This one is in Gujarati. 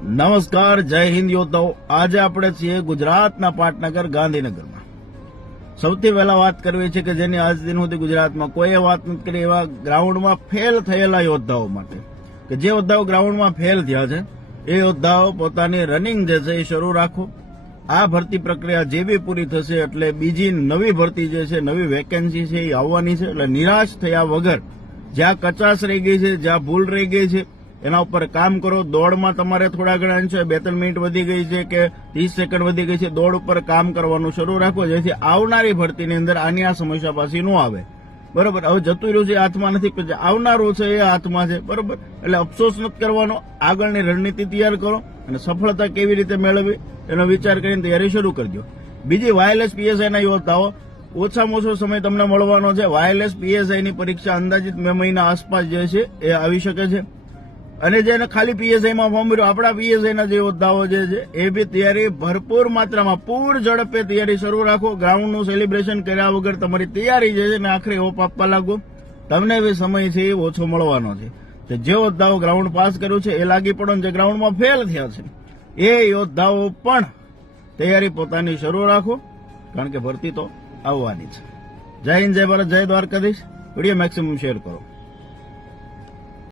નમસ્કાર, જય હિન્દ યોદ્ધાઓ. આજે આપણે છીએ ગુજરાતના પાટનગર ગાંધીનગરમાં. સૌથી પહેલા વાત કરવી છે કે જેની આજ દિન સુધી ગુજરાતમાં કોઈએ વાત નથી કરી એવા ગ્રાઉન્ડમાં ફેલ થયેલા યોદ્ધાઓ માટે, કે જે યોદ્ધાઓ ગ્રાઉન્ડમાં ફેલ થયા છે એ યોદ્ધાઓ પોતાની રનિંગ જે છે એ શરૂ રાખો. આ ભરતી પ્રક્રિયા જે બી પૂરી થશે એટલે બીજી નવી ભરતી જે છે, નવી વેકેન્સી છે એ આવવાની છે. એટલે નિરાશ થયા વગર જ્યાં કચાશ રહી ગઈ છે, જ્યાં ભૂલ રહી ગઈ છે એના ઉપર કામ કરો. દોડમાં તમારે થોડા ઘણા અંશે 2-3 મિનિટ વધી ગઈ છે કે 30 સેકન્ડ વધી ગઈ છે, દોડ ઉપર કામ કરવાનું શરૂ રાખો, જેથી આવનારી ભરતીની અંદર આની આ સમસ્યા પાછી ન આવે. બરોબર, હવે જતું રહ્યું છે એ હાથમાં નથી, આવનારું છે એ હાથમાં છે. બરોબર, એટલે અફસોસ નથી કરવાનો, આગળની રણનીતિ તૈયાર કરો અને સફળતા કેવી રીતે મેળવવી એનો વિચાર કરીને તૈયારી શરૂ કરજો. બીજી વાયરલેસ પીએસઆઈના યોદ્ધાઓ, ઓછામાં ઓછો સમય તમને મળવાનો છે. વાયરલેસ પીએસઆઈની પરીક્ષા અંદાજિત મે મહિના આસપાસ જે છે એ આવી શકે છે. અને જેને ખાલી પીએસઆઈમાં ફોર્મ ભર્યું, આપણા પીએસઆઈના જે યોદ્ધાઓ જે છે એ બી તૈયારી ભરપૂર માત્રામાં પૂર ઝડપે તૈયારી શરૂ રાખો. ગ્રાઉન્ડનું સેલિબ્રેશન કર્યા વગર તમારી તૈયારી જે છે ને આખરી ઓપ આપવા લાગો. તમને બી સમય છે એ ઓછો મળવાનો છે. તો જે યોદ્ધાઓ ગ્રાઉન્ડ પાસ કર્યું છે એ લાગી પડો, જે ગ્રાઉન્ડમાં ફેલ થયા છે એ યોદ્ધાઓ પણ તૈયારી પોતાની શરૂ રાખો, કારણ કે ભરતી તો આવવાની છે. જય હિન્દ, જય ભારત, જય દ્વારકાધીશ. વિડીયો મેક્સિમમ શેર કરો.